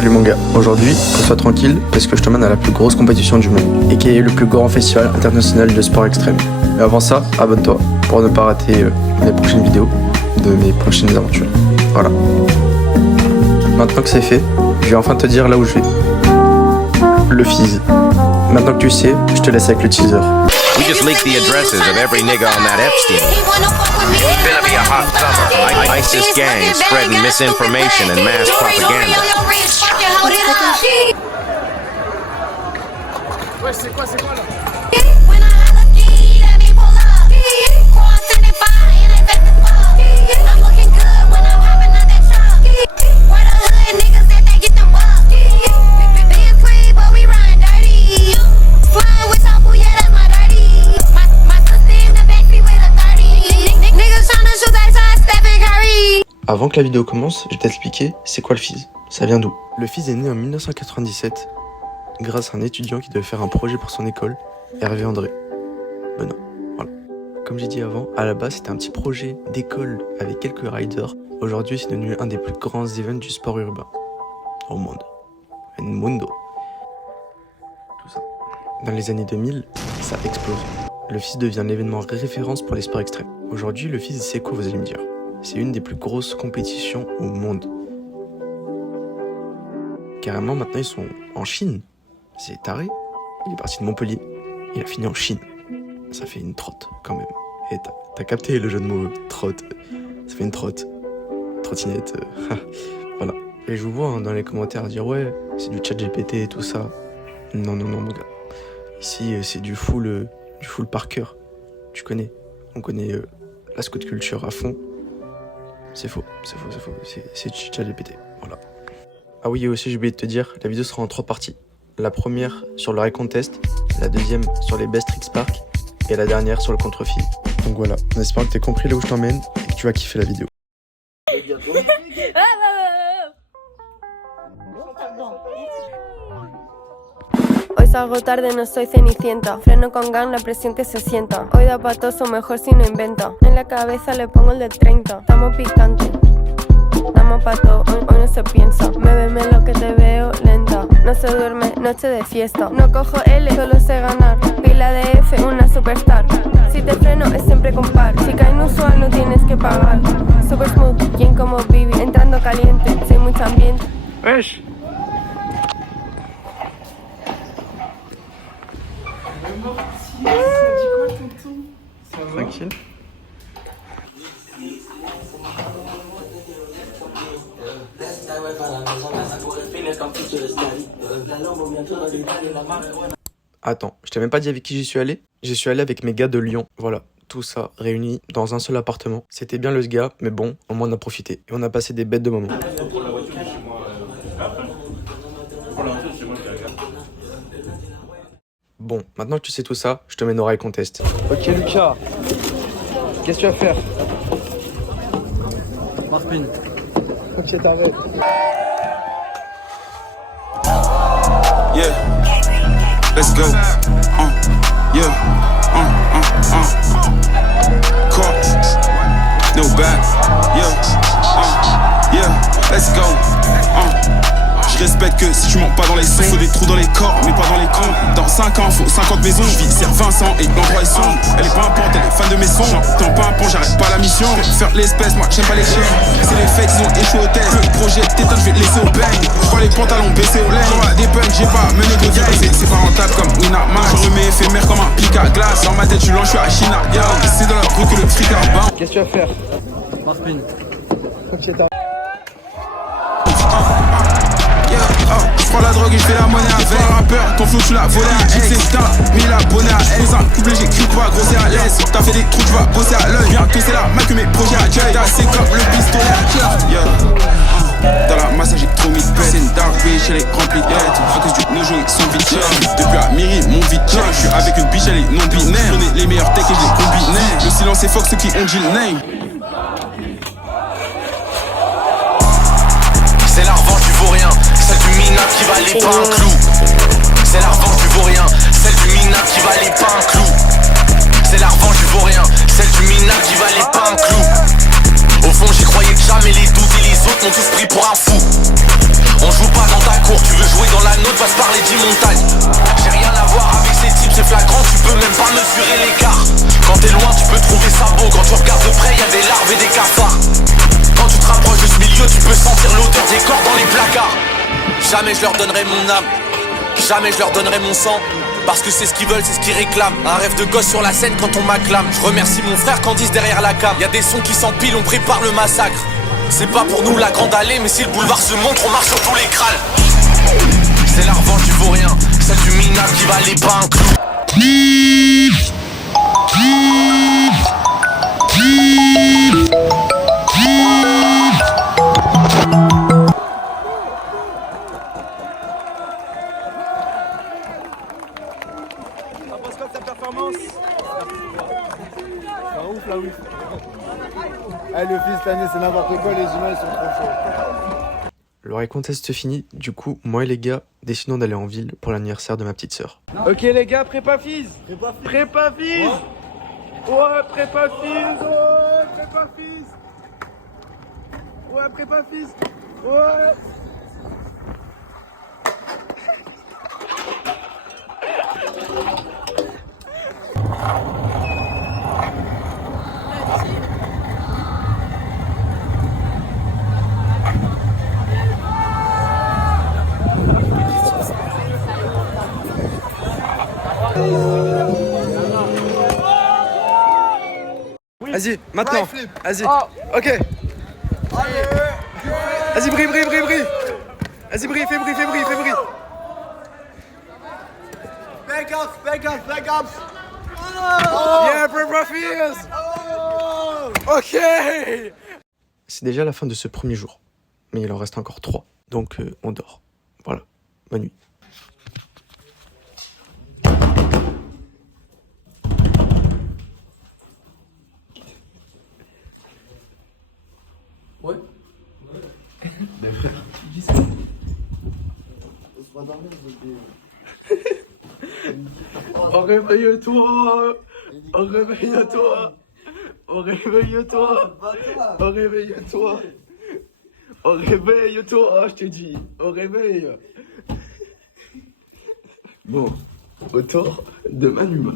Salut mon gars, aujourd'hui, qu'on soit tranquille parce que je t'emmène à la plus grosse compétition du monde et qui est le plus grand festival international de sport extrême. Mais avant ça, abonne-toi pour ne pas rater les prochaines vidéos de mes prochaines aventures. Voilà. Maintenant que c'est fait, je vais enfin te dire là où je vais. Le FISE. Maintenant que tu sais, je te laisse avec le teaser. We just leaked the addresses of every nigga on that Epstein. Gonna be a hot summer. ISIS gang spreading misinformation and mass propaganda. Ouais, c'est quoi là? Avant que la vidéo commence, je vais t'expliquer c'est quoi le FISE. Ça vient d'où? Le FISE est né en 1997 grâce à un étudiant qui devait faire un projet pour son école, Hervé André. Benoît. Voilà. Comme j'ai dit avant, à la base c'était un petit projet d'école avec quelques riders. Aujourd'hui c'est devenu un des plus grands événements du sport urbain au monde. El mundo. Tout ça. Dans les années 2000, ça explose. Le FISE devient l'événement référence pour les sports extrêmes. Aujourd'hui, le FISE c'est quoi vous allez me dire? C'est une des plus grosses compétitions au monde. Carrément, maintenant, ils sont en Chine. C'est taré. Il est parti de Montpellier. Il a fini en Chine. Ça fait une trotte, quand même. Et t'as capté le jeu de mots, trotte. Ça fait une trotte. Trottinette. Voilà. Et je vous vois dans les commentaires dire, ouais, c'est du chat GPT et tout ça. Non, mon gars. Ici, c'est du full par cœur. Tu connais. On connaît la scout culture à fond. C'est faux. C'est ChatGPT, voilà. Ah oui, et aussi j'ai oublié de te dire, la vidéo sera en 3 parties. La première sur le Raid Contest, la deuxième sur les Best Tricks Park, et la dernière sur le contre-fil. Donc voilà, on espère que t'as compris là où je t'emmène et que tu vas kiffer la vidéo. Hoy salgo tarde, no soy cenicienta. Freno con gang, la presión que se sienta. Hoy da patoso, mejor si no inventa. En la cabeza le pongo el del 30. Estamos picantes, estamos pato, hoy no se piensa. Bébeme lo que te veo lenta. No se duerme, noche de fiesta. No cojo L, solo sé ganar. Pila de F, una superstar. Si te freno es siempre con par. Si cae inusual no tienes que pagar. Super smooth, quien como Bibi. Entrando caliente, sin mucho ambiente. Wesh. Tranquille. Attends, je t'ai même pas dit avec qui j'y suis allé. J'y suis allé avec mes gars de Lyon. Voilà, tout ça réuni dans un seul appartement. C'était bien le gars, mais bon, au moins on a profité. Et on a passé des bêtes de moments. Bon, maintenant que tu sais tout ça, je te mène au Raid Contest. Ok Lucas, qu'est-ce que tu vas faire? Marpin. Ok, t'arrêtes. Yeah, let's go. Yeah, caught, no back. Yeah, let's go. Je respecte que si tu montes pas dans les sons, faut des trous dans les corps, mais pas dans les comptes. Dans 5 ans, faut 50 maisons. Je vis vers Vincent et l'endroit est sombre. Elle est pimpante, elle est fan de mes sons. J'entends pas un pont, j'arrête pas la mission. Faire l'espèce, moi j'aime pas les chiens. C'est les fakes, ils ont échoué au test. Le projet t'éteint, je vais te laisser au bang. Je vois les pantalons baissés au lait. J'envoie des punks, j'ai pas mené de vie. C'est pas rentable comme Winamax. Je remets éphémère comme un pic à glace. Dans ma tête, je lance, je suis à China. C'est dans la rue que le fric a bas. Qu'est-ce que tu vas faire? Marpin. Ok, t'arrêtes. Je prends la drogue et je fais la monnaie avec un rappeur, ton flow tu l'as volé à X, c'est un 1000 abonnés à elle. Dans un couplet j'écris pour grosser à l'aise. T'as fait des trous, tu vas bosser à l'œil. Bien que c'est la mal que mes projets à Jay. C'est comme le pistolet à cœur. Dans la masse j'ai trop mis de pète. C'est une dark bitch, elle est remplie d'être. À cause du nos ils sont vite chers. Depuis à Miri, mon vite cher. Je suis avec une bitch, elle est non binaire. Je connais les meilleurs techs et je les combinais. Le silence est fuck ceux qui ont dit le name. C'est la revanche du vaurien, celle du minable qui valait pas un clou. C'est la revanche du vaurien, celle du minable qui valait pas un clou. C'est la revanche du vaurien, celle du minable qui valait pas un clou. Au fond j'y croyais que jamais les doutes et les autres m'ont tous pris pour un fou. On joue pas dans ta mesurer l'écart. Quand t'es loin tu peux trouver ça beau, quand tu regardes de près y'a des larves et des cafards. Quand tu te rapproches de ce milieu tu peux sentir l'odeur des corps dans les placards. Jamais je leur donnerai mon âme, jamais je leur donnerai mon sang. Parce que c'est ce qu'ils veulent, c'est ce qu'ils réclament. Un rêve de gosse sur la scène quand on m'acclame. Je remercie mon frère Candice derrière la cam. Y'a des sons qui s'empilent, on prépare le massacre. C'est pas pour nous la grande allée, mais si le boulevard se montre, on marche sur tous les crânes. C'est la revanche du vaurien, celle du minable qui valait pas un clou. Eh, le fils, cette année, c'est n'importe quoi, les humains, ils sont trop chauds. Le high contest fini, du coup, moi et les gars décidons d'aller en ville pour l'anniversaire de ma petite sœur. Ok les gars, prépa fizz. Prépa fizz. Ouais, prépa fizz. Ouais, prépa fizz. Ouais, prépa fizz. Ouais. Vas-y, maintenant. Vas-y. Ok. Vas-y, brille. Vas-y, brille, fais bruit. Back up. Yeah, prépa fizz. Ok. C'est déjà la fin de ce premier jour. Mais il en reste encore 3. Donc on dort. Voilà. Bonne nuit. Ouais. Oh, réveille-toi. Oh, réveille-toi. Oh, réveille-toi. Oh, réveille-toi. Oh, réveille-toi, je te dis. Oh, réveille. Bon, autour de Manu.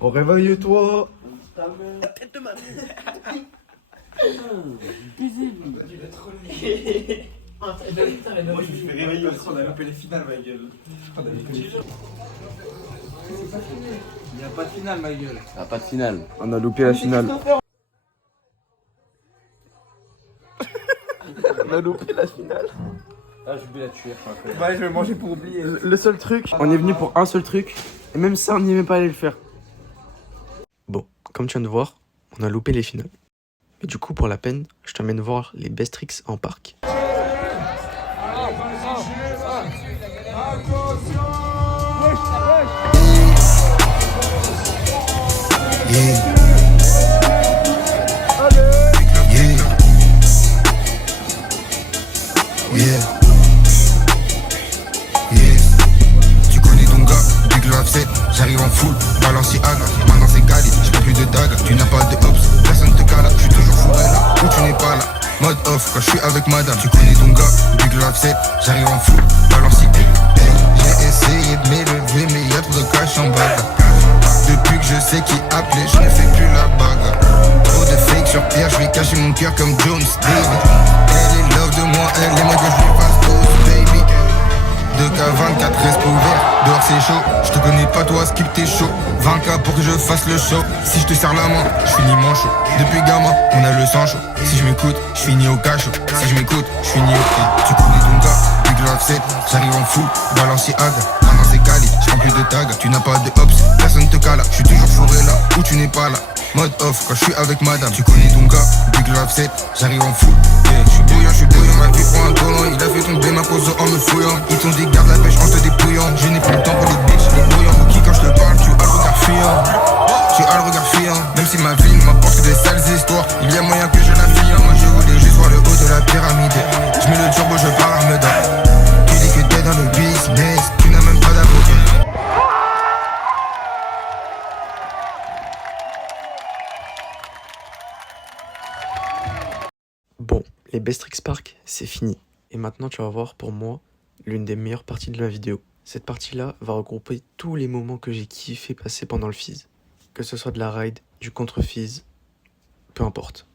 Oh, réveille-toi. Il n'y a pas de finale, ma gueule. Ah, pas de finale. On a loupé la finale. On a loupé la finale. Ah, je vais la tuer. Bah, je vais manger pour oublier. Le seul truc, on est venu pour un seul truc. Et même ça, on n'y est même pas allé le faire. Bon, comme tu viens de voir, on a loupé les finales. Mais du coup, pour la peine, je t'emmène voir les best tricks en parc. Tu connais ton gars, Big Love 7, j'arrive en full, Balenciaga, maintenant c'est Cali, j'prends plus de tag, tu n'as pas de hops, personne te cala, j'suis toujours fourré là, où tu n'es pas là, mode off quand j'suis avec madame, tu connais ton gars, Big Love 7, j'arrive en full, Balenciaga, j'ai essayé de m'élever mais y'a trop de cash en bas, depuis que je sais qui appeler, je ne fais plus la bague, trop de fake sur pierre, je vais cacher mon cœur comme Jones, baby, elle est love de moi, elle aimerait que je lui fasse pause, baby. 2K24 reste ouvert, dehors c'est chaud. Je te connais pas toi, skip t'es chaud. 20K pour que je fasse le show. Si je te serre la main, je finis manchot. Depuis gamin, on a le sang chaud. Si je m'écoute, je finis au cachot. Si je m'écoute, je finis au. Tu connais ton gars, Big Love 7, j'arrive en full, Balenciaga. Maintenant c'est Cali, j'prends plus de tag. Tu n'as pas de hops, personne te cala. Je suis toujours fourré là, où tu n'es pas là. Mode off quand je suis avec madame. Tu connais ton gars, Big Love 7, j'arrive en full. Je suis bouillant, ma vie pour un collant. Il a fait tomber ma pose en me fouillant. Ils t'ont dit garde la pêche en te dépouillant. Je n'ai plus le temps pour les bitches, les brouillants. Qui quand je te parle, tu as le regard fuyant. Tu as le regard fuyant. Même si ma vie m'apporte des sales histoires, il y a moyen que je la fille. Moi je voulais juste voir le haut de la pyramide. Je mets le turbo, je pars Armeda. Tu dis que t'es dans le business, tu n'as même pas d'avocat. Bon, les best tricks park, c'est fini. Et maintenant, tu vas voir pour moi l'une des meilleures parties de la vidéo. Cette partie-là va regrouper tous les moments que j'ai kiffé passer pendant le Fizz. Que ce soit de la ride, du contre-Fizz, peu importe.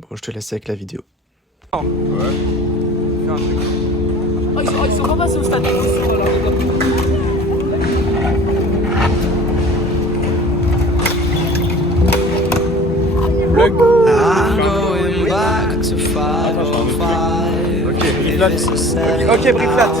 Bon, je te laisse avec la vidéo. Oh, ils sont pas passés au stade. Ok, brief flat.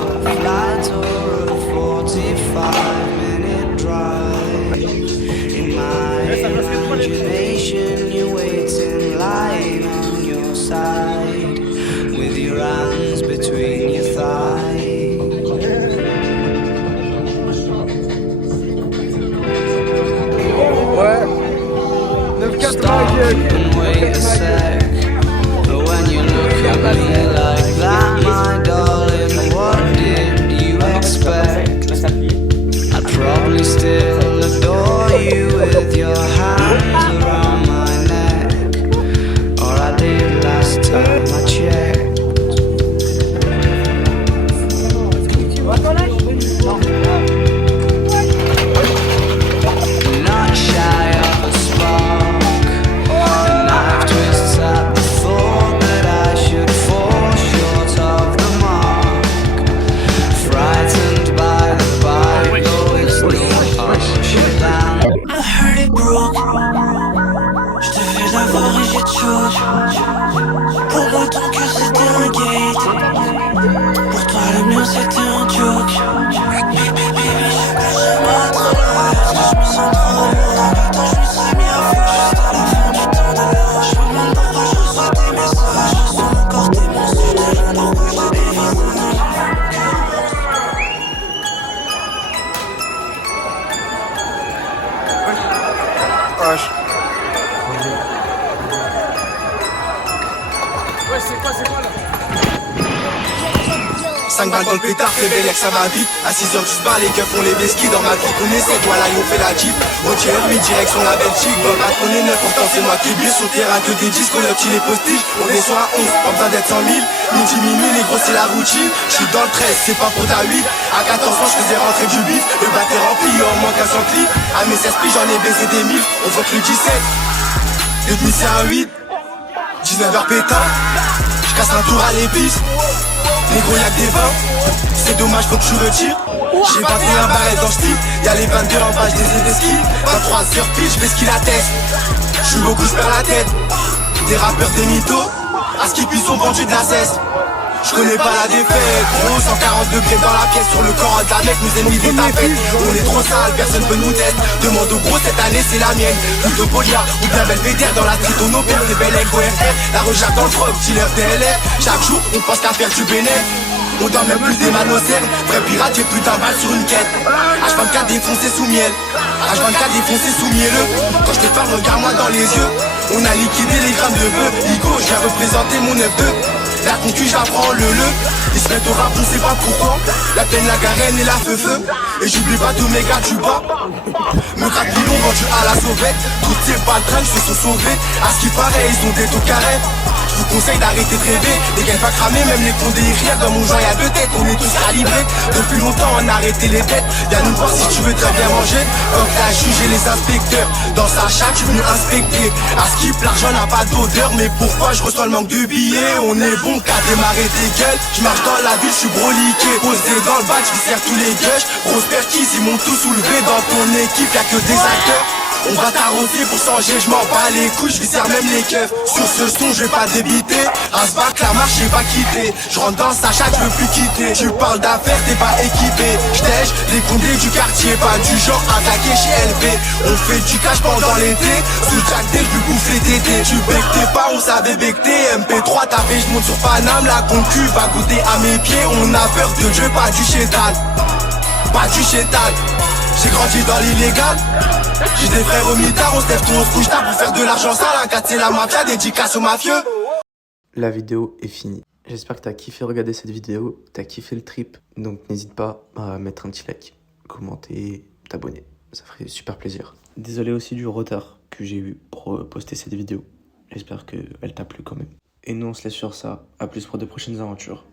Ouais. 9-4 Probably still adore you with your hands around my neck, or I did last time I checked. Not shy of a spark, the knife twists at the thought that I should fall short of the mark. Frightened by the bite, though it's no ocean down. I heard it broke. Je devais l'avoir et j'ai choc. Pour moi ton cœur c'était un gate. Pour toi le mien c'était un joke. Baby, je peux jamais être là. Je me sens trop lourd dans le temps. Je me suis mis à fond juste à la fin du temps de l'heure. Je me demande pourquoi je reçois tes messages. Je sens encore tes mensonges. Je me demande pourquoi je te dévise. Ouais, c'est quoi là? 5 balles dans le pétard, fait belle ça va vite. À 6h du bar, les keufs font les besquis. Dans ma vie, connaissez, toi là, on fait la jeep. Au tiers, mi direction la Belgique. Dans le bac, on est 9, pourtant c'est moi qui bise. Sur le terrain, que des disques, on les postiches. On est soit à 11, pas besoin d'être 100 000. Midi, minuit, les gros, c'est la routine. J'suis dans le 13, c'est pas pour ta 8. À 14 ans, j'faisais rentrer du bif. Le bac est rempli, en moins qu'un 100 clips. À mes 16 piges, j'en ai baisé des 1000. On vote le 17. Le demi, c'est un 8. 19h pétard. J'casse un tour à l'épice. Négro y'a que des vins, c'est dommage faut que tu retires. J'ai 21 barrettes dans ce type, y'a les 22 en bas, j'les ai d'esquive. 23h pile, j'fais ce qu'il atteste. J'suis beaucoup, j'perds la tête. Des rappeurs, des mythos, à ce qu'ils puissent sont vendus de la cesse. J'connais pas la défaite, gros 140 degrés dans la pièce. Sur le corps de la mec, nos ennemis des tapettes. On est trop sale, personne peut nous tester. Demande au gros, cette année c'est la mienne. Plutôt Polia, ou bien Belvédère. Dans la street on opère, des belles ailes ORR. La rejaque dans le froc, dealer DLR. Chaque jour, on pense qu'à faire du bénéf. On dort même plus des manocères. Vrai pirate, j'ai plus d'un balle sur une quête. H24 défoncé sous miel. H24 défoncé sous mielleux. Quand je te parle, regarde-moi dans les yeux. On a liquidé les grammes de bœuf. Igo, je viens représenter mon 9-2. La concu, j'apprends le. Ils se mettent au rap, on sait pas pourquoi. La peine, la garenne et la feu. Et j'oublie pas tous mes gars du bas. Me gratte pilon vendu à la sauvette. Toutes ces baltringues se sont sauvées. À ce qui paraît, ils ont des taux carrés. Je vous conseille d'arrêter de rêver. Les gars pas cramer, même les condés rire. Dans mon genre y'a 2 têtes, on est tous calibrés. Depuis longtemps on a arrêté les têtes. Viens nous voir si tu veux très bien manger. Quand t'as jugé les inspecteurs. Dans sa chatte, je suis venu inspecter. À skip, l'argent n'a pas d'odeur. Mais pourquoi je reçois le manque de billets? On est bon qu'à démarrer des gueules. Je marche dans la ville, je suis broliqué. Posé dans le badge, qui sert tous les gueuches. Grosse perquise, ils m'ont tout soulevé. Dans ton équipe, y'a que des acteurs. On va t'arroser pour changer, je m'en bats les couilles, je sers même les keufs. Sur ce son, je vais pas débiter. Rasback, la marche, j'ai pas quitté. Je rentre dans sa chatte, je veux plus quitter. Tu parles d'affaires, t'es pas équipé. J'tège les condés du quartier, pas du genre attaqué chez LV. On fait du cash pendant l'été. Sous Jack D, je bouffe les tétés. Tu bectais pas, on savait becter. MP3 tapé, je monte sur Paname. La concu va goûter à mes pieds. On a peur de Dieu, pas du chétal. Pas du chétal. J'ai grandi dans l'illégal. J'ai des frères au mitard, on se lève tout, on se couche tard pour faire de l'argent sale. Un 4 c'est la mafia, dédicace aux mafieux. La vidéo est finie. J'espère que t'as kiffé regarder cette vidéo, t'as kiffé le trip. Donc n'hésite pas à mettre un petit like, commenter, t'abonner. Ça ferait super plaisir. Désolé aussi du retard que j'ai eu pour poster cette vidéo. J'espère qu'elle t'a plu quand même. Et nous on se laisse sur ça. À plus pour de prochaines aventures.